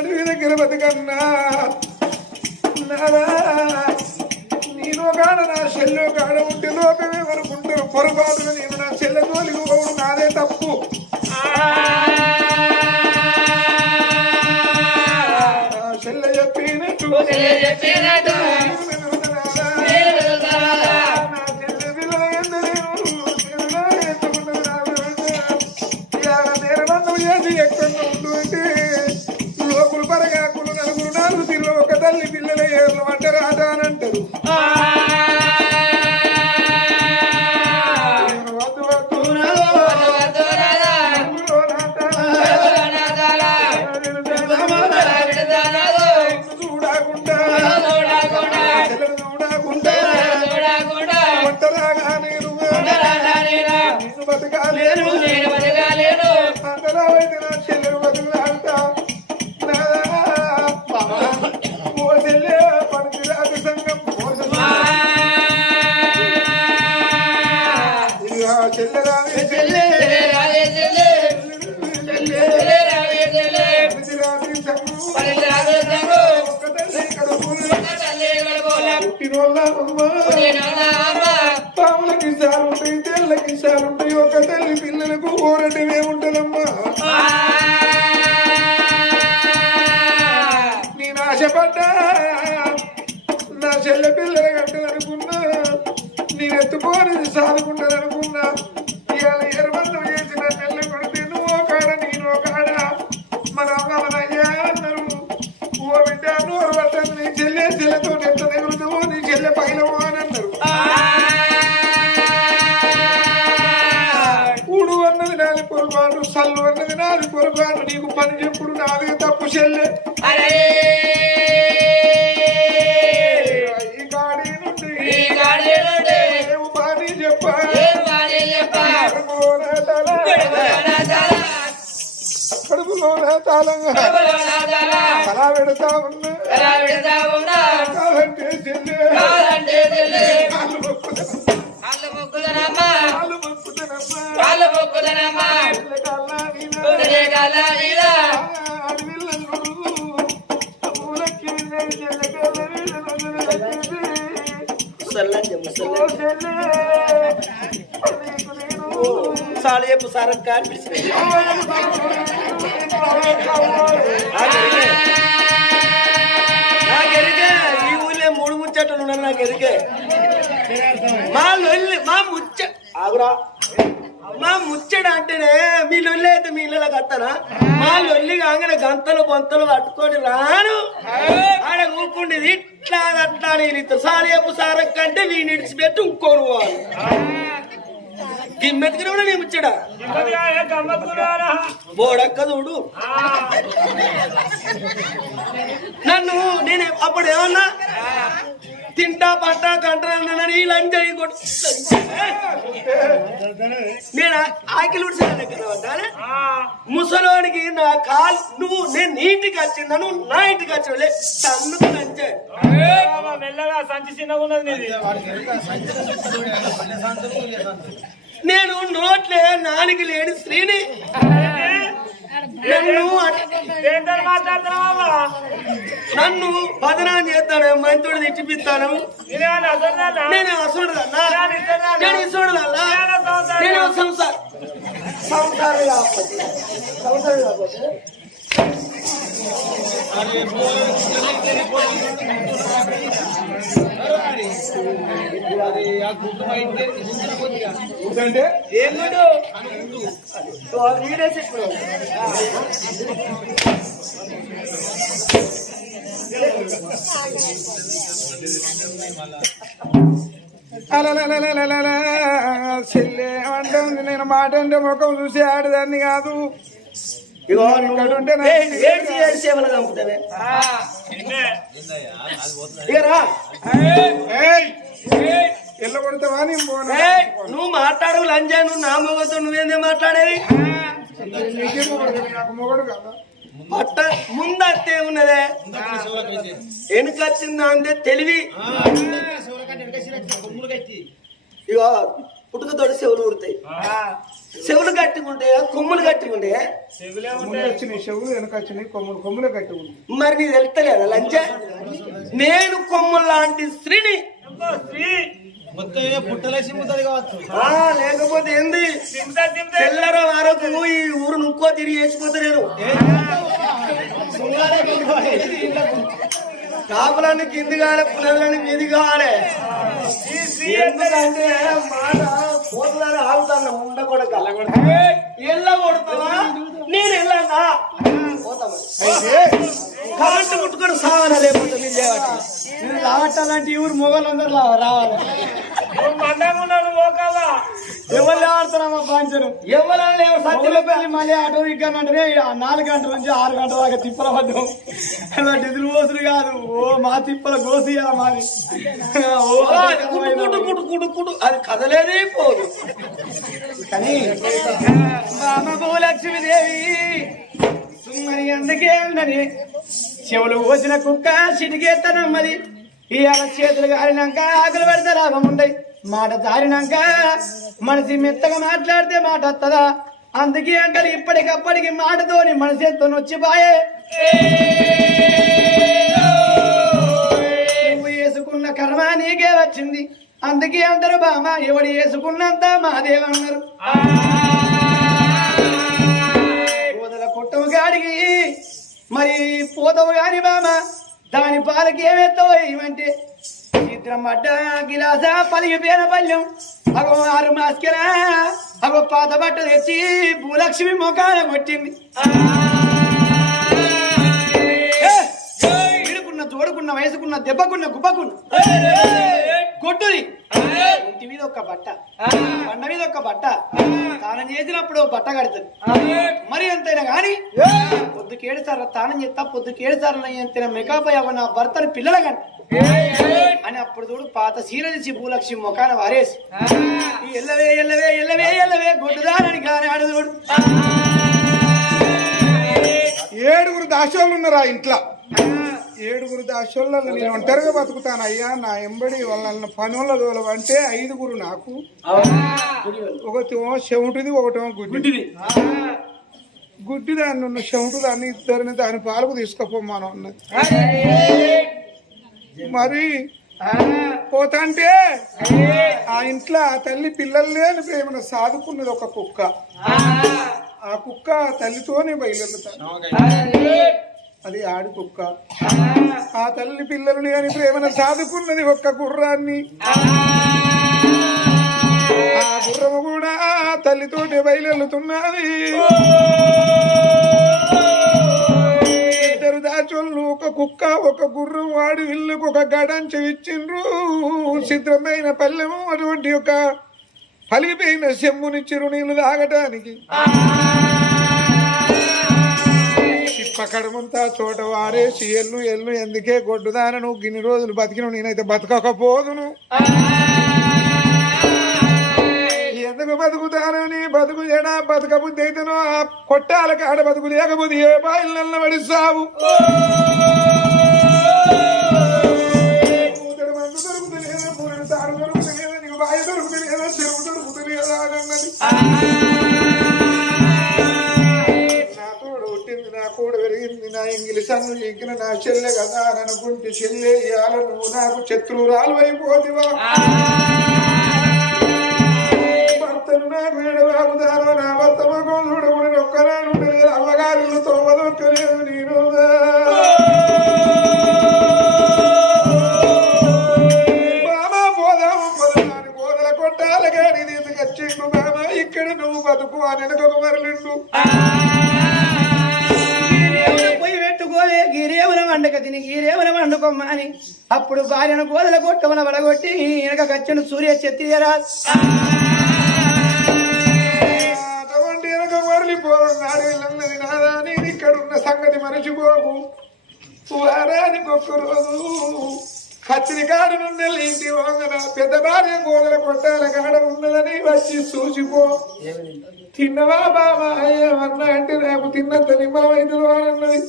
అడవి దగ్గర బతుకన్నా నేను కాడ నా చెల్లె కాడ ఉంటే లోకమే వరకుంటారు పొరపాటున నేను నా చెల్లె తోలికి పోవడం నాదే తప్పు చెల్లె చెప్పినట్టు లోకులు పరగాకులు నలుగురు నాలుగు తిరిగి ఒక తల్లి పిల్లల ఏర్లు అంటారు రాజా అని అంటారు చూడకుండా ఒంటరాగా నేను బతకాలేను అంతరావైతే నా చెల్లెలు బతుకులాడతా ఓ చెల్లె పనికిరాదు సంఘం పాములకి సారుంటాయి తెల్లకి సారుంటాయి ఒక తల్లి పిల్లలకు ఊరటమే ఉంటదమ్మా నేను ఆశపడ్డా నా చెల్లె పిల్లల కట్టాలనుకున్నా నేను ఎత్తుకోని సాదుకుంటాననుకున్నా ఇవాళ ఎరవన్నం చేసిన చెల్లె కొడితే నువ్వు కాడ నేను కాడ మన అమ్మయ్యా అన్నారు ఓ బిడ్డ నూరు పట్టదు నీ చెల్లె చెల్లెతో ఎంత ఎగురుతావో నీ చెల్లె పైలవో అని అన్నారు కూడు అన్నది నాది పొరపాటు సల్లు అన్నది నాది పొరపాటు నీకు పని చెప్పుడు నాది తప్పు చెల్లె ఈ గాడి నుండి బాణి చెప్పాలి కడుపులోన తాళంగా అలా పెడతా ఉన్నా కాదంటే చెల్లె సాలు చెప్పు సారక్క నాకెరికే ఈ ఊళ్ళో మూడు ముచ్చట్లు ఉన్నారు నాకెరికే మా ముచ్చట అంటేనే మీ లొల్లి అయితే మీ ఇళ్ళకి వస్తానా మా లొల్లి కాగానే గంతలు బొంతలు పట్టుకొని రాను ఆడ కూకుండేది ఇట్లా అట్లా నేను సాలు చెప్పు సారక్క అంటే వీడిని ఇడిచిపెట్టి ఇంకోరు వాళ్ళు గిమ్మెత్తుకుని కూడా నేను ముచ్చడా బోడక్క చూడు నన్ను నేను అప్పుడు ఏమన్నా తింటా పట్టా కంటానని ఈ లంచ్ నేను ఆకిలి ఉడిసాను ముసలోనికి నా కాలు నువ్వు నేను నీటికి వచ్చిందా నువ్వు నా ఇంటికి వచ్చి తన్నుకు లంచే మెల్లగా సంచి చిన్నగా ఉన్నది నేను నోట్లే నాలుగు లేని స్త్రీని నన్ను బదనాన్ని చేస్తాను మంతుడు తిట్టిపిస్తాను నేను అసూడదన్నా నేను ఇసుడదల్లా నేను సంసారం కాకపోతే చెల్లె ఏమంటుంది నేను మాట అంటే ముఖం చూసి ఆడదాన్ని కాదు ఎల్ల కొడతావా నువ్వు మాట్లాడు లంజా నువ్వు నా మొగతో నువ్వేందే మాట్లాడేది నాకు మొగడు కదా పట్ట ముందత్తే ఉన్నదే వెనుకొచ్చిందా అంతే తెలివి ఇగో పుట్టుక తోడి చెవులు ఊరుతాయి చెవులు గట్టిగా ఉంటాయా కొమ్ములు గట్టిగా ఉంటాయా ముందు వచ్చినాయి చెవులు వెనక వచ్చినాయి కొమ్ములు కట్టి ఉంది. మరి నీ తెలుస్తలేదా లంచ నేను కొమ్ములు లాంటి స్త్రీని లేకపోతే ఏంది తెల్లరో ఆరోగ్యం ఈ ఊరు నుక్కో తిరిగి వేసిపోతా నేను కాపులన్నీ కింది కావాలి పుల్లలన్నీ మీది కావాలి ఎందుకంటే మాట పోతులని ఆగుతాను ముండ కూడా ఎల్ల కొడతావా నేను వెళ్ళానా కరెంటు ముట్టుకొని సావనా లేకపోతే మీరు రావటాలంటే ఊరు మొగలందరూ రావాలి ఎవరు ఆడుతున్నామా పంచరు ఎవరు సత్యలపల్లి మళ్ళీ ఆటో ఇక్కడంటే 4 గంటల నుంచి 6 గంటల దాకా తిప్పల పడ్డాం డీజిల్ పోసులు కాదు ఓ మా తిప్పల గోసి మాది కుడు అది కదలేదే పోదు కానీ మా భూలక్ష్మీదేవి సుమ్మని అందుకే ఉన్నది చెవులు పోసిన కుక్క చిటికేత్తనమ్మది ఇవాళ చేతులు కారినాక ఆకలి పడితే లాభం ఉండయి మాట జారినాక మనిషి మెత్తగా మాట్లాడితే మాట వస్తుందా అందుకే అంటే ఇప్పటికప్పటికి మాటతోని మనిషి ఎంతో నొచ్చిపోయే నువ్వు వేసుకున్న కర్మ నీకే వచ్చింది అందుకే అందరు బామ ఎవడు వేసుకున్నంత మాదేవన్నారు పోదల కుట్టము గాడికి మరి పోతావు గాని బామ దాని పాలకి ఏమేస్తావు ఏమంటే చిత్రం పడ్డ గిలాస పలిగిపోయిన పల్లెం అగో 6 మాస్కెలా అగో పాత బట్టలు తెచ్చి భూలక్ష్మి మొఖాన కొట్టింది ఇడుకున్న జోడుకున్న వయసుకున్న దెబ్బకున్న గుబ్బకున్న కొట్టుది ఇంటి మీద ఒక బట్ట బండ మీద ఒక బట్ట తానం చేసినప్పుడు బట్ట కడుతుంది మరి ఎంతైనా గాని పొద్దుకేడుసార్లు తానం చేస్తా పొద్దుకేడుసార్లు ఎంతైనా మెకాపై అవ నా భర్తను పిల్లల కంట అని అప్పుడు చూడు పాత సీర తెచ్చి భూలక్ష్మి మొఖాన వారేసి ఎల్లవే ఎల్లవే ఎల్లవే ఎల్లవే గొడ్డుదానని కానీ అడుగుడు 7 దాసోళ్ళు ఉన్నారా ఇంట్లో 7 దాసోళ్ళలో నేను ఒంటరిగా బతుకుతాను అయ్యా నా ఎంబడి వాళ్ళ పనుల దోల అంటే 5 నాకు ఒకటేమో చెవుటిది ఒకటేమో గుడ్డిది గుడ్డి దాన్ని ఉన్న చెవుటు దాన్ని ఇద్దరిని దాని పాలకు తీసుకుపోమాను అన్నది మరి పోతాంటే ఆ ఇంట్లో ఆ తల్లి పిల్లలు లేని ప్రేమను సాదుకున్నది ఒక కుక్క ఆ కుక్క తల్లితోనే బయలుదేరుతాను అది ఆడి కుక్క ఆ తల్లి పిల్లలు లేని ప్రేమను సాదుకున్నది ఒక్క గుర్రాన్ని ఆ గుర్రము కూడా తల్లితోటి బయలుతున్నది దాచోళ్ళు ఒక కుక్క ఒక గుర్రం వాడి ఇల్లుకు ఒక గడంచ ఇచ్చిండ్రు సిద్ధమైన పల్లెము అటువంటి ఒక పలిగిపోయిన చెమ్మునిచ్చిరు నీళ్లు తాగటానికి కడమంతా చోట వారేసి ఎల్లు ఎందుకే గొడ్డుదాన నువ్వు గిన్ని రోజులు బతికిన నేనైతే బతకకపోదును ఎందుకు బతుకుతాను నీ బతుకు ఎడా బతకబుద్ధి అయితేనో ఆ కొట్టాలకి ఆడ బతుకు లేకపోతే ఏ బాయిలు నిలబడి సావు మందు దొరుకుతలేదా పూరి తాడు దొరుకుతలేదా నీకు బాయి దొరుకుతలేదా చెరువు దొరుకుతలేదా అన్నది నా తోడు పుట్టింది నా కూడా పెరిగింది నా ఇంగిలిస్ అన్ను ఎక్కిన నా చెల్లె కదా అనుకుంటే చెల్లె ఇవాళ నువ్వు నాకు శత్రువురాలు అయిపోతివా భర్తను నాకు ఏడబాబుదారో నా భర్త మగం చూడకుండా ఒక్కనాడు ఉండలేదు అమ్మగారులు తోమదొక్కలేదు నేను బామా పోదాము పొదలాని పోదల కొట్టాల గాడి తీసుకొచ్చిండు బామా ఇక్కడ నువ్వు బతుకు అని వెనకొక మరలిండు పోయి పెట్టుకోలే గిరేవుల వండక తిని గిరేవుల వండుకోమ్మ అని అప్పుడు భార్యను గోదల కొట్టమన వడగొట్టి వెనక కచ్చను సూర్య చెత్తిరా మరలిపోన్నది నాదా నేను ఇక్కడ ఉన్న సంగతి మరచిపోకు వారానికి ఒక్క రోజు కత్తిని కాడు నుండి ఇంటి వంగన పెద్ద భార్య గోదల కొట్టాల కాడ ఉన్నదని వచ్చి చూసిపో తిన్నవా బాబా ఏమన్నా అంటే నాకు తిన్నంత నిమ్మలమైంది అన్నది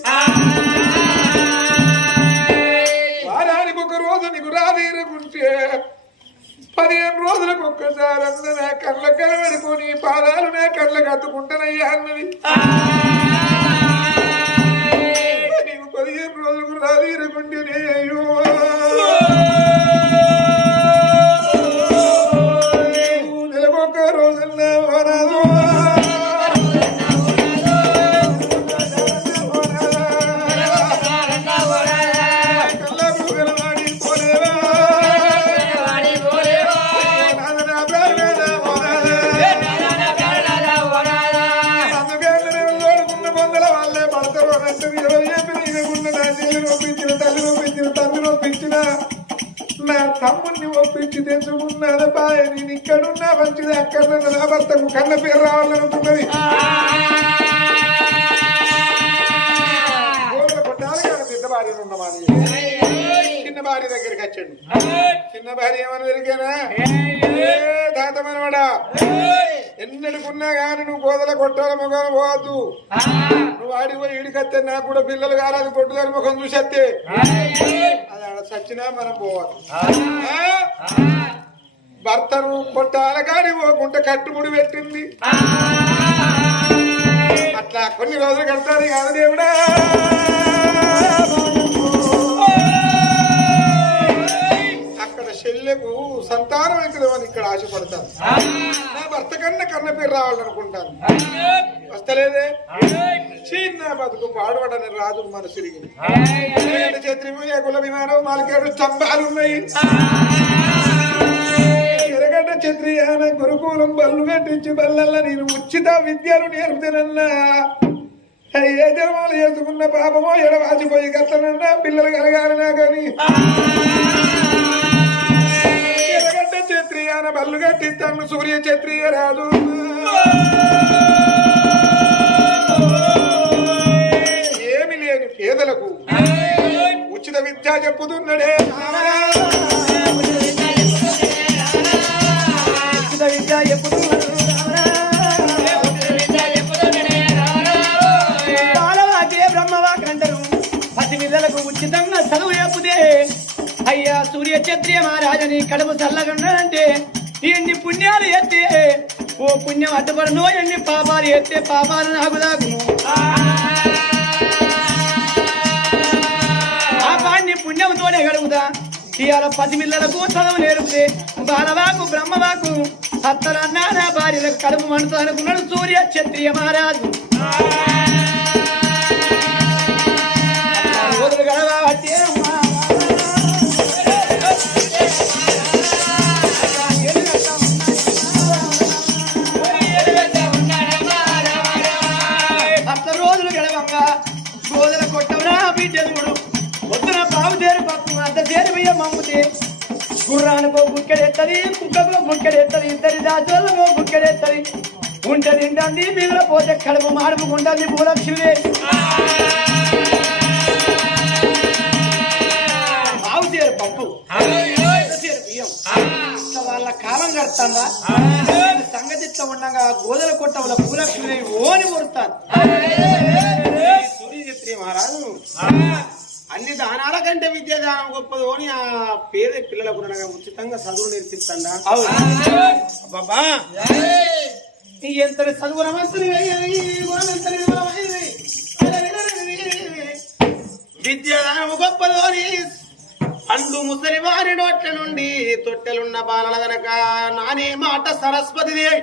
వారానికి ఒక రోజు నీకు రాదీరుకుంటే 15 రోజులకు ఒక్కసారి అన్న నా కళ్ళ కనబడుకొని పాదాలు నా కళ్ళకు అద్దుకుంటానయ్యా అన్నది. నీవు 15 రోజులకు రాదీరకుంటేనే అయ్యో నెలకొక్క రోజుల్లో రాదు నా తమ్ముడిని ఒప్పించి తెచ్చుకున్నాను బాయ్. నేను ఇక్కడున్నా మంచిది, అక్కడ నా భర్తకు కన్న పేరు రావాలనుకున్నది. కొట్టాలి కదా పెద్ద భార్య ఉన్నమాని చిన్న భార్య దగ్గరికి వచ్చాడు. చిన్న భార్య ఏమని జరిగానా తాత మనవాడా ఎన్నడుకున్నా గాని నువ్వు గోదల కొట్టాల ముఖం పోవద్దు. నువ్వు ఆడిపోయి ఈడికత్తే నాకు కూడా పిల్లలు కాలేదు కొట్టుదాని ముఖం చూసేస్తే అది ఆడ సచ్చినా మనం పోవాలి. భర్తను కొట్టాల కానీ పోకుంటే కట్టుముడి పెట్టింది. అట్లా కొన్ని రోజులు కడతారు కాదు దేవుడా. అక్కడ చెల్లెకు సంతానం ఎక్కుదామని ఇక్కడ ఆశపడతాను. నా భర్త కన్నా కన్న పేరు రావాలనుకుంటాను. వస్తలేదే చిన్న బతుకు పాడవడని రాదు మనసురిగి ఛత్రిమూయ కుల విమానం 4 స్తంభాలు ఉన్నాయి. ఎరగడ్డ క్షత్రియాన గురుకులం బళ్ళు కట్టించి బల్లల్ల నేను ఉచిత విద్యలు నేర్పుతానన్నా. ఏ జన్మలు చేసుకున్న పాపమో ఎడవాసిపోయి కట్టనన్నా పిల్లలు కలగాలనా కానీ ఎరగడ్డ క్షత్రియాన బళ్ళు కట్టిస్తాను సూర్య క్షత్రియ రాదు. ఏమి లేని పేదలకు ఉచిత విద్య చెప్పుతున్నాడే. ఉచిత విద్య చెప్పుతున్నాడు. బాలవాకే బ్రహ్మవాక్ అంటారు. పసి పిల్లలకు ఉచితంగా చదువు చెప్పుదే. అయ్యా సూర్య క్షత్రియ మహారాజని కడుపు చల్లగంటే ఎన్ని పుణ్యాలు ఎత్తే ఓ పుణ్యం అడ్డుపడను, ఎన్ని పాపాలు ఎత్తే పాపాలు నాకు దాకును. పాపాన్ని పుణ్యంతోనే గడుగుతా. ఇవాళ 10 పిల్లలకు చదువు నేర్పితే బాలవాకు బ్రహ్మవాకు అత్తలన్నా నా భార్యలకు కడుపు మండుతా అనుకున్నాడు సూర్య క్షత్రియ మహారాజు. రోజులు గడవబట్టే అట్లా రోజులు గడవంగా గోదల కొట్టవునా బిడ్డలు పొద్దున బావు చేరు పప్పు అంత చేరు బియ్యం అమ్ముతే గుర్రానికో బుక్కెడెత్తది, కుక్కకో బుక్కెడెత్తది, 2 దాచోళ్ళకో బుక్కెడెత్తది. ఉంటే తింటుంది మిగిలిన పోతే కడుపు మాడుపుకుంటుంది భూలక్ష్మి. బావు చేరు పప్పు చేరు బియ్యం వాళ్ళ కాలం కడతాందా సంగతి ఇట్లా ఉండగా గోదల కొట్టవుల భూలక్ష్మి ఓని కొడతాను. సూర్య క్షత్రియ మహారాజు అన్ని దానాల కంటే విద్యాదానం గొప్పది అని ఆ పేద పిల్లలకు ఉచితంగా చదువు నేర్పిస్తాడా. బాబా ఎంత చదువు విద్యాదానం గొప్పది అని అండు ముసలి వారి నోట్ల నుండి తొట్టెలున్న బాలల గనక నానే మాట సరస్వతి దేవి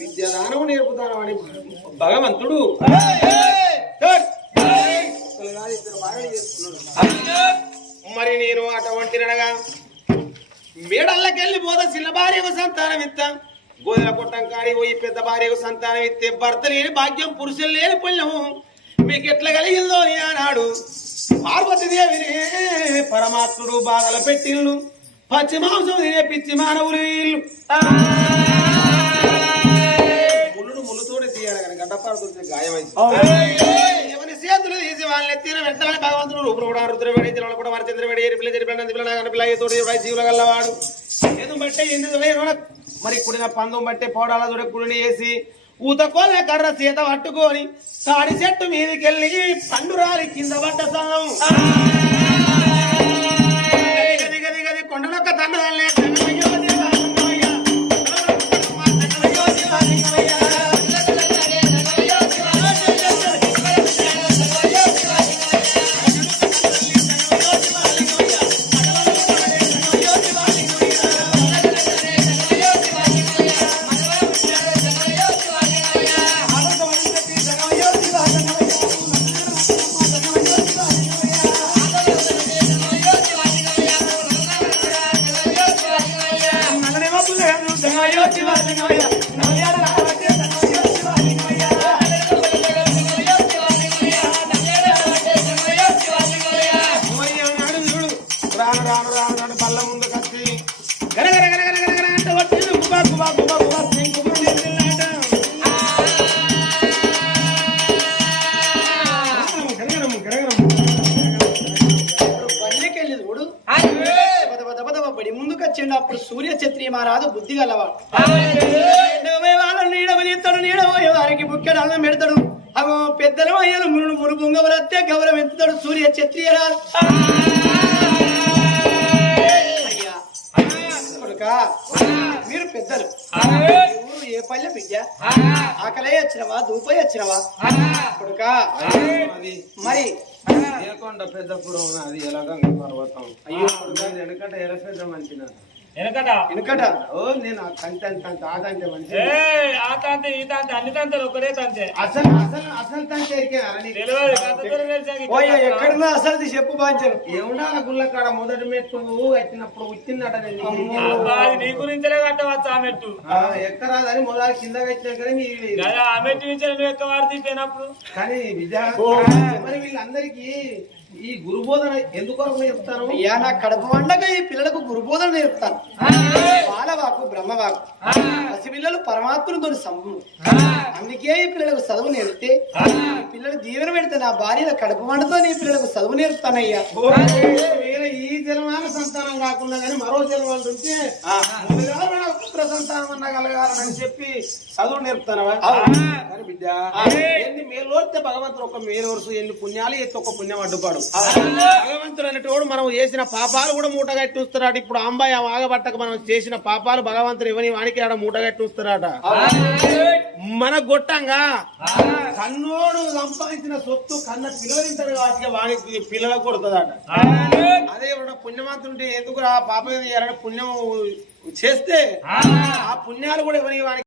విద్యాదానం నేర్పుతాను అని భగవంతుడు మరి నేను అటువంటి నడగా మేడల్లకెళ్ళి పోత చిన్న భార్యకు సంతానం ఇస్తాం. గోదల కొట్టం కాడి పోయి పెద్ద భార్యకు సంతానం ఇస్తే భర్త లేని భాగ్యం పురుషులు లేని పుణ్యము మీకు ఎట్లా కలిగిందో అన్నాడు. పార్వతీదేవిని పరమాత్ముడు బాధలు పెట్టిల్లు, పచ్చి మాంసం తినే పిచ్చి మానవులు వీళ్ళు. ముళ్ళుతోటి తీయాలి కానీ గడ్డపారుతో గాయమైంది. ఎవరి చేతులు తీసి వాళ్ళని ఎత్తిన వెంటనే భగవంతుడు రూపుడు రుద్రవేడి జిల్లాలో కూడా వారి చంద్రవేడి ఎరిపిల్ల జరిపిన పిల్లతోటి జీవుల గల్లవాడు ఏదో బట్టే ఎందుకు మరి కుడిన పందం బట్టే పోడాల దూడ కుడిని వేసి ఊతకోళ్ళ కర్ర సీత పట్టుకొని తాడి చెట్టు మీదకెళ్ళి పండురాలి కింద పడ్డ సాం కన్నదల్లే సంగమయ్యో దేవా సంగమయ్య సంగమయ్యో దేవా సంగమయ్య బల్ల ముందు కత్తి గరగర గరగర గరగర అంటే వచ్చి గుబా గుబా గుబా గుబా పల్లెకెళ్ళి చూడు బడి ముందుకు వచ్చిండు. అప్పుడు సూర్య క్షత్రియ మహారాజు బుద్ధి గలవాడు. వాళ్ళని నీడమనిస్తాడు, నీడమోయే వారికి బుక్కెడు అన్నం పెడతాడు. అవి పెద్దలు అయ్యారు మునుడు మునుగుంగవరత్తే గౌరవం ఎత్తుతాడు సూర్య క్షత్రియ రాజు. మీరు పెద్దలు, ఊరు ఏ పల్లె బిడ్డ, ఆకలే వచ్చినవా దూపై వచ్చినవా కొడుకా? మరి పెద్దప్పుడు అది ఎలాగ పర్వతం అయ్యో వెనకట ఎలపెద్ద మంచిన వెనకట ఓ నేను ఆదంటే మంచి ఆ తంతే ఈ తంతే అన్ని తంతలు ఒకటే తంతే. అసలు అసలు అసలు తంతే ఎక్కడున్నా అసలు చెప్పు బాంచను. ఏమున్నా గుళ్ళ కాడ మొదటి మెట్టు వచ్చినప్పుడు వచ్చిందట నీ గురించలే కట్టవచ్చు ఆ మెట్టు. ఎక్కరాదని మొదలు కింద వచ్చినాక ఆ మెట్టు నుంచి నువ్వు ఎక్క వాడు తీపోయినప్పుడు. కానీ విద్య మరి వీళ్ళందరికీ ఈ గురుబోధన ఎందుకొరకు నేర్పుతాను? అయ్యా నా కడుపు వండక ఈ పిల్లలకు గురుబోధన నేర్పుతాను. బాలవాకు బ్రహ్మవాకు పసి పిల్లలు పరమాత్మతో సంపూర్ణ. అందుకే ఈ పిల్లలకు చదువు నేర్పితే పిల్లలు దీవెన పెడితే నా భార్యల కడుపు వండతో నీ పిల్లలకు చదువు నేర్పుతానయ్యా. వేరే ఈ జన్మాల సంతానం కాకుండా కానీ మరో జన్మాలు ఉంటే పుత్ర సంతానం అన్న కలగాలని చెప్పి చదువు నేర్పుతానవా? కానీ బిడ్డ ఎన్ని మేలోడితే భగవంతుడు ఒక మేలు వరుస ఎన్ని పుణ్యాలు ఎత్తి ఒక పుణ్యం అడ్డుపాడు. భగవంతుడు అనేటోడు మనం చేసిన పాపాలు కూడా మూటగట్టుస్తున్నాడు. ఇప్పుడు అంబాయి ఆగబట్టక మనం చేసిన పాపాలు భగవంతుడు ఎవరి వానికి ఆడ మూటగట్టుస్తున్నాడ. మన గొట్టంగా కన్నోడు సంపాదించిన సొత్తు కన్న పిల్లలింటాడు కాబట్టి వానికి పిల్లలకు కొడుతుందట. అదే పుణ్యమంతుంటే ఎందుకు ఆ పాపం పుణ్యం చేస్తే ఆ పుణ్యాలు కూడా ఎవరికి వానికి